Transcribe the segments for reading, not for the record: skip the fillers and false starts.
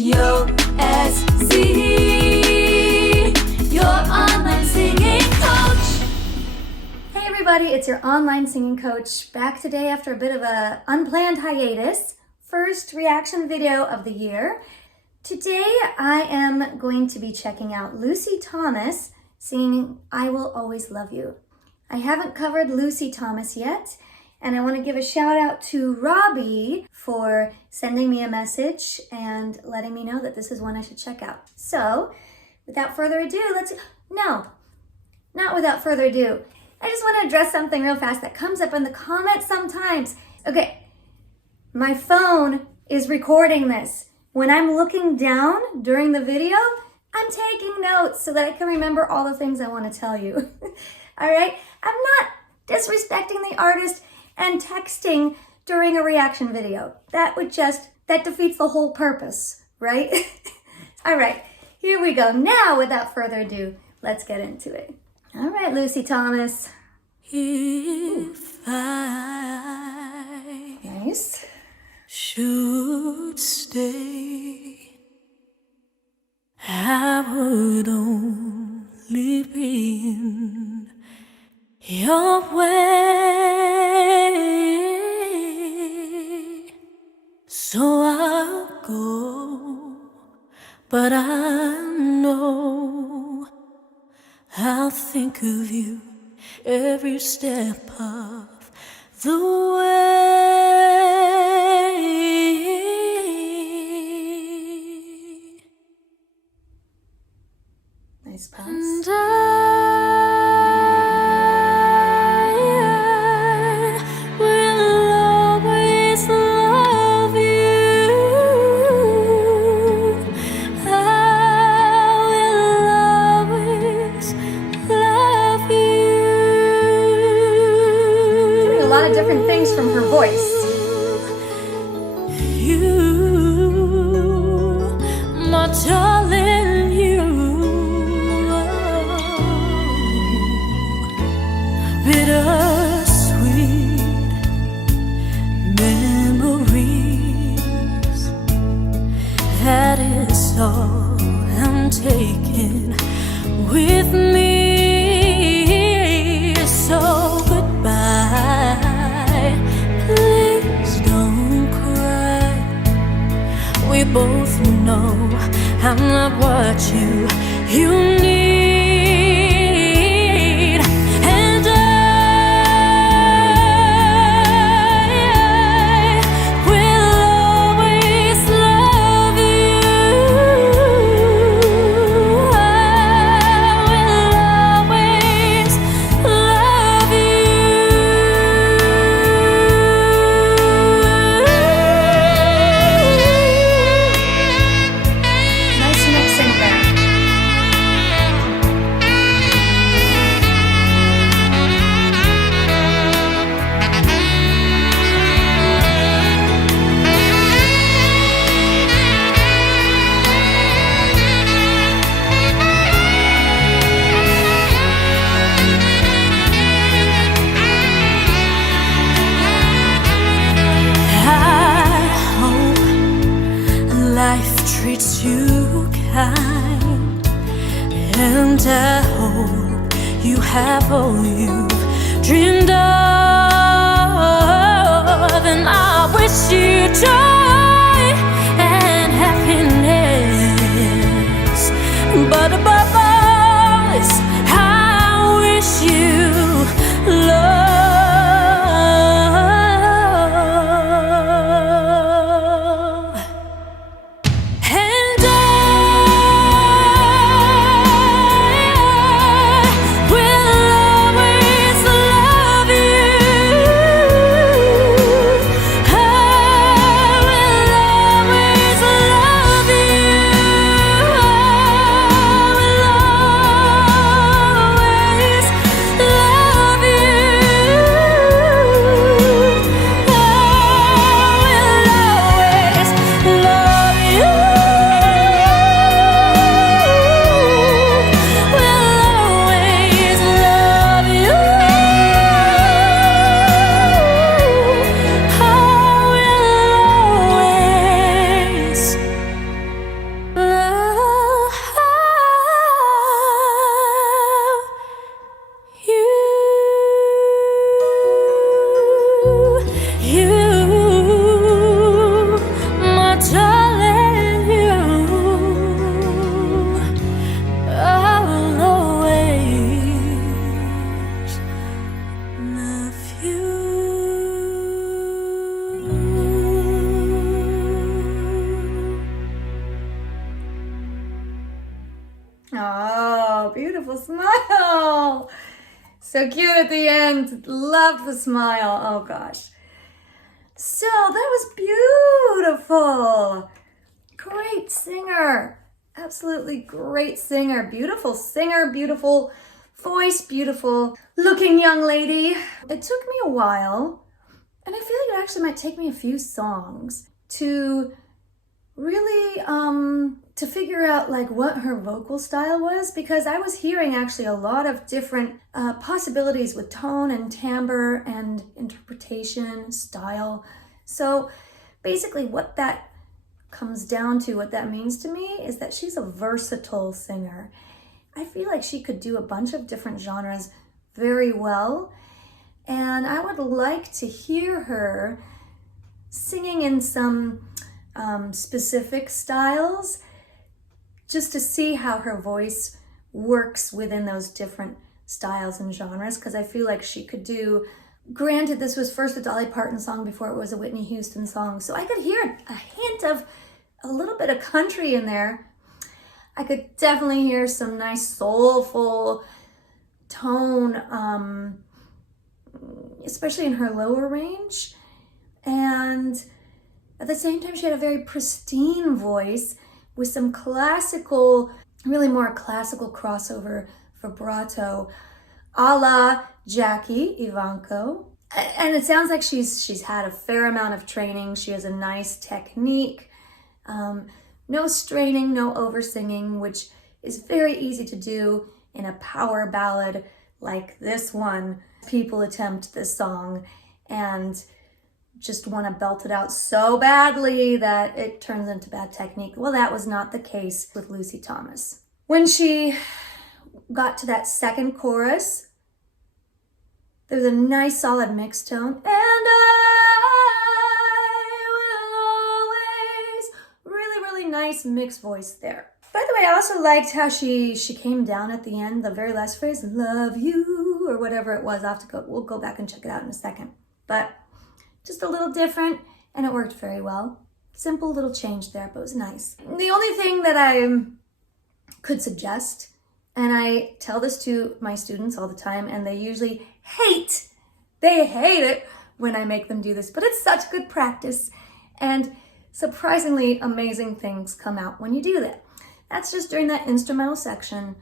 Yo SC, your online singing coach. Hey everybody, it's your online singing coach, back today after a bit of a unplanned hiatus. First reaction video of the year. Today I am going to be checking out Lucy Thomas singing I Will Always Love You. I haven't covered Lucy Thomas yet, and I want to give a shout out to Robbie for sending me a message and letting me know that this is one I should check out. So, without further ado, not without further ado. I just want to address something real fast that comes up in the comments sometimes. Okay, my phone is recording this. When I'm looking down during the video, I'm taking notes so that I can remember all the things I want to tell you. All right? I'm not disrespecting the artist and texting during a reaction video. That defeats the whole purpose, right? All right, here we go. Now, without further ado, let's get into it. All right, Lucy Thomas. If I Nice. should stay, I would only be in your way. So I'll go, but I know I'll think of you every step of the way. Nice pause. And I will always love you. I will always love you. Doing a lot of different things from her voice. You, my darling, you. Bittersweet memories, that is all I'm taking with me. So goodbye, please don't cry. We both know I'm not what you need. And I will always love you. I will always love you. Nice mixing there. I hope life treats you kind, and I hope you have all you've dreamed of, and I wish you joy and happiness, but above all this, I wish you love. And I will always love you. I will Oh, beautiful smile. So cute at the end. Love the smile. Oh gosh. So that was beautiful. Great singer. Absolutely great singer. Beautiful singer, beautiful voice, beautiful looking young lady. It took me a while, and I feel like it actually might take me a few songs to really to figure out like what her vocal style was, because I was hearing actually a lot of different possibilities with tone and timbre and interpretation style. So basically what that comes down to, what that means to me, is that she's a versatile singer. I feel like she could do a bunch of different genres very well, and I would like to hear her singing in some specific styles, just to see how her voice works within those different styles and genres, because I feel like she could do, granted this was first a Dolly Parton song before it was a Whitney Houston song, so I could hear a hint of a little bit of country in there. I could definitely hear some nice soulful tone, especially in her lower range. And at the same time, she had a very pristine voice with some classical, really more classical crossover vibrato, a la Jackie Evancho. And it sounds like she's had a fair amount of training. She has a nice technique. No straining, no over singing, which is very easy to do in a power ballad like this one. People attempt this song and just want to belt it out so badly that it turns into bad technique. Well, that was not the case with Lucy Thomas. When she got to that second chorus, there's a nice solid mixed tone, and nice mixed voice there. By the way, I also liked how she came down at the end, the very last phrase, love you, or whatever it was. We'll go back and check it out in a second. But just a little different, and it worked very well. Simple little change there, but it was nice. The only thing that I could suggest, and I tell this to my students all the time, and they usually hate it when I make them do this, but it's such good practice. And surprisingly amazing things come out when you do that. That's just during that instrumental section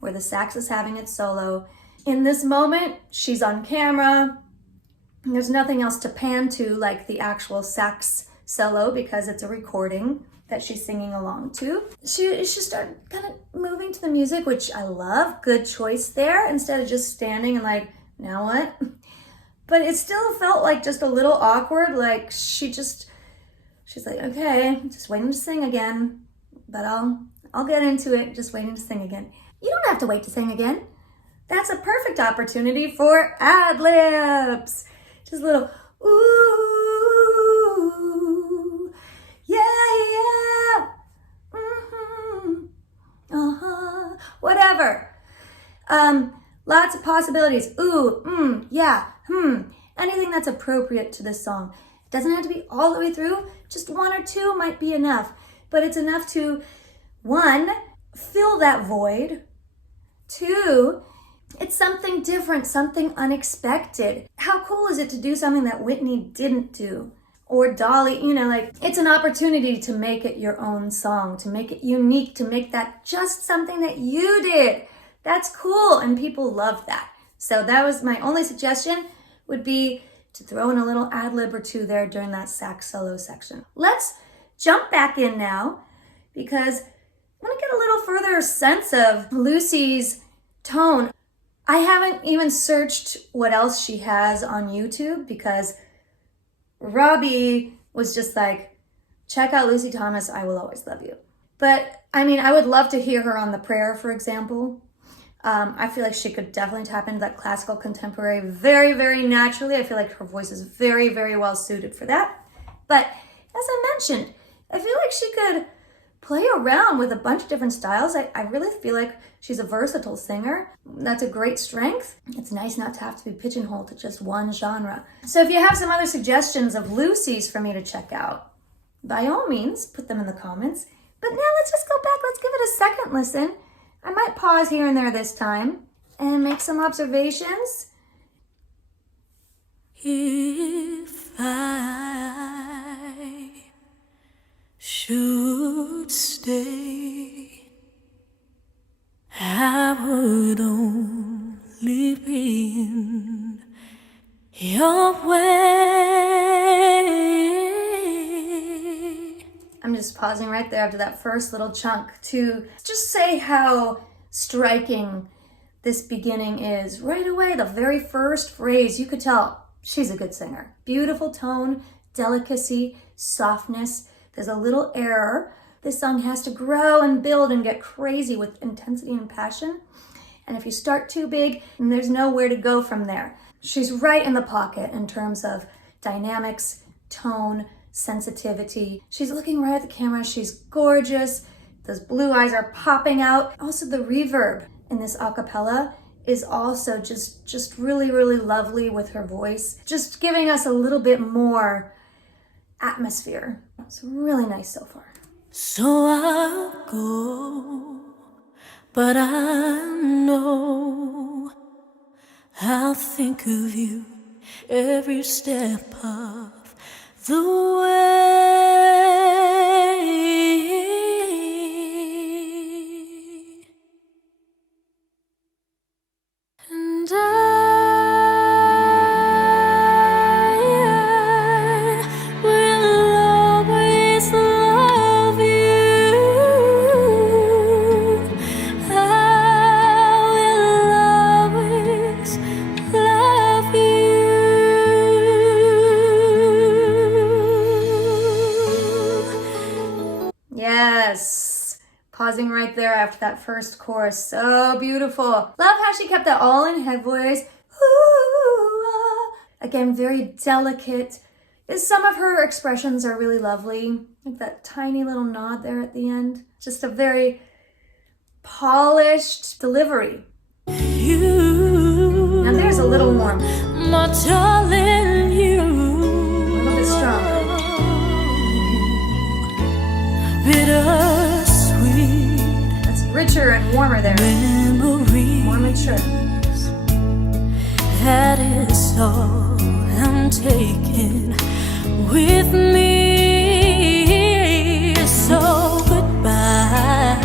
where the sax is having its solo. In this moment, she's on camera. There's nothing else to pan to like the actual sax solo because it's a recording that she's singing along to. She started kind of moving to the music, which I love. Good choice there, instead of just standing and like, now what? But it still felt like just a little awkward. Like she's like, okay, just waiting to sing again, but I'll get into it, just waiting to sing again. You don't have to wait to sing again. That's a perfect opportunity for ad-libs. Just a little, ooh, yeah, whatever. Lots of possibilities. Ooh, yeah, anything that's appropriate to this song. It doesn't have to be all the way through. Just one or two might be enough, but it's enough to, one, fill that void. Two, it's something different, something unexpected. How cool is it to do something that Whitney didn't do? Or Dolly, like it's an opportunity to make it your own song, to make it unique, to make that just something that you did. That's cool, and people love that. So that was my only suggestion, would be to throw in a little ad-lib or two there during that sax solo section. Let's jump back in now, because I want to get a little further sense of Lucy's tone. I haven't even searched what else she has on YouTube, because Robbie was just like, check out Lucy Thomas, I will always love you. But I mean, I would love to hear her on The Prayer, for example. I feel like she could definitely tap into that classical contemporary very, very naturally. I feel like her voice is very, very well suited for that. But as I mentioned, I feel like she could play around with a bunch of different styles. I really feel like she's a versatile singer. That's a great strength. It's nice not to have to be pigeonholed to just one genre. So if you have some other suggestions of Lucy's for me to check out, by all means, put them in the comments. But now let's just go back. Let's give it a second listen. I might pause here and there this time and make some observations. If I should stay, I would only be in your way. I'm just pausing right there after that first little chunk to just say how striking this beginning is. Right away, the very first phrase, you could tell she's a good singer. Beautiful tone, delicacy, softness. There's a little error. This song has to grow and build and get crazy with intensity and passion. And if you start too big, then there's nowhere to go from there. She's right in the pocket in terms of dynamics, tone, sensitivity. She's looking right at the camera. She's gorgeous. Those blue eyes are popping out. Also, the reverb in this a cappella is also just really, really lovely with her voice. Just giving us a little bit more atmosphere. It's really nice so far. So I'll go, but I know I'll think of you every step of the way. And I will always love you. I will always love you. Yes. Pausing right there after that first chorus. So beautiful. Love how she kept that all in head voice. Ooh, ah. Again, very delicate. Some of her expressions are really lovely. Like that tiny little nod there at the end. Just a very polished delivery. You, Now there's a little warmth. my darling, you. A little bit stronger. Bittersweet That's richer and warmer there. memories. More mature. That is all I'm taking with me. So goodbye.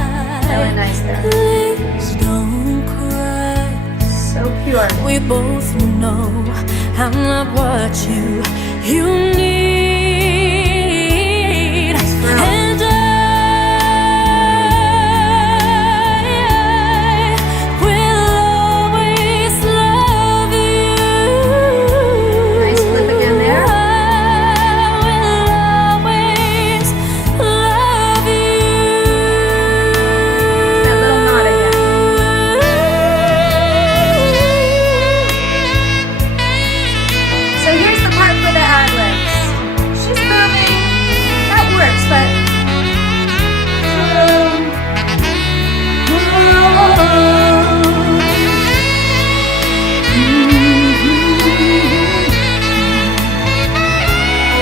Really nice there. Please don't cry. So pure. We both know I'm not what you need. Nice girl. And I will always love you. Nice flip again there. I will always love you. That little nod again. So here's the part for the ad-libs. She's booming. That works, but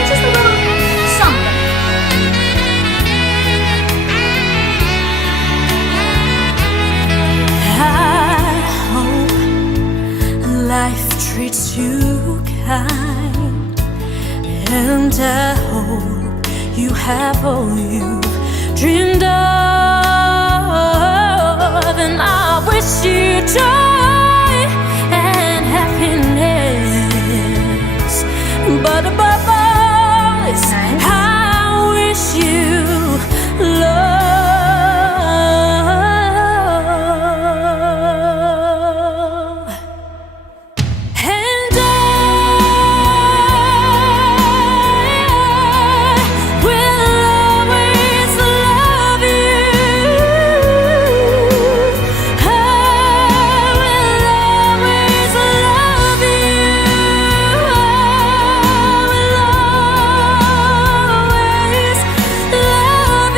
just a little something. I hope life treats you kind, and I hope you have all you've dreamed of, and I wish you joy and happiness, but above all is Nice. I wish you love. And I will always love you. I will always love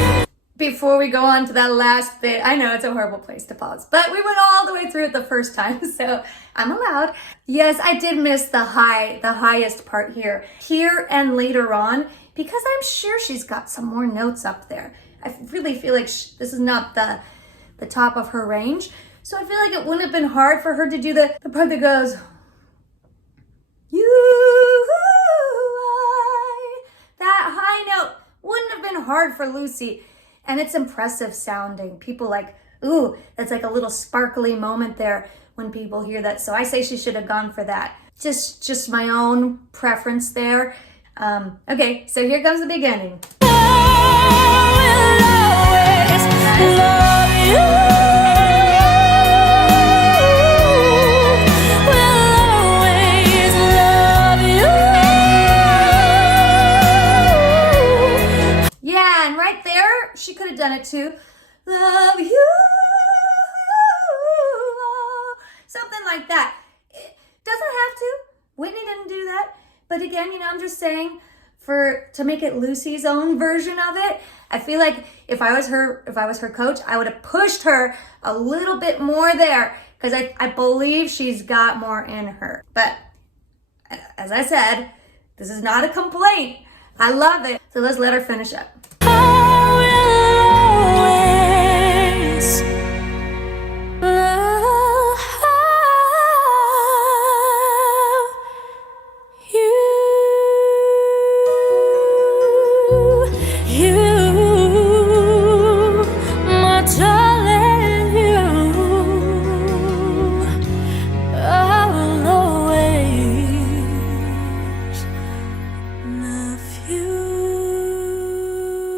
you. Before we go on to that last bit, I know it's a horrible place to pause, but we went all the way through it the first time, so I'm allowed. Yes, I did miss the highest part here and later on, because I'm sure she's got some more notes up there. I really feel like this is not the top of her range. So I feel like it wouldn't have been hard for her to do the part that goes, that high note wouldn't have been hard for Lucy. And it's impressive sounding. People like, ooh, that's like a little sparkly moment there when people hear that. So I say she should have gone for that. Just my own preference there. Okay, so here comes the beginning. Yeah, and right there, she could have done it too. Love you. Something like that. It doesn't have to. Whitney didn't do that. But again, I'm just saying to make it Lucy's own version of it. I feel like if I was her coach, I would have pushed her a little bit more there because I believe she's got more in her. But as I said, this is not a complaint. I love it. So let's let her finish up.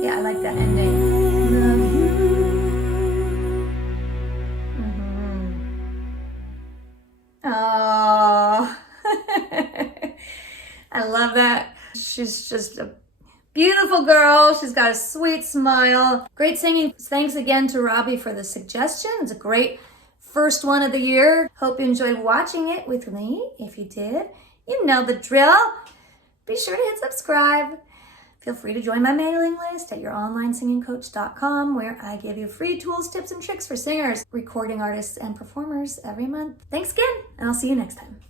Yeah, I like that ending. Love you. Oh, I love that. She's just a beautiful girl. She's got a sweet smile. Great singing. Thanks again to Robbie for the suggestion. It's a great first one of the year. Hope you enjoyed watching it with me. If you did, you know the drill. Be sure to hit subscribe. Feel free to join my mailing list at youronlinesingingcoach.com, where I give you free tools, tips, and tricks for singers, recording artists, and performers every month. Thanks again, and I'll see you next time.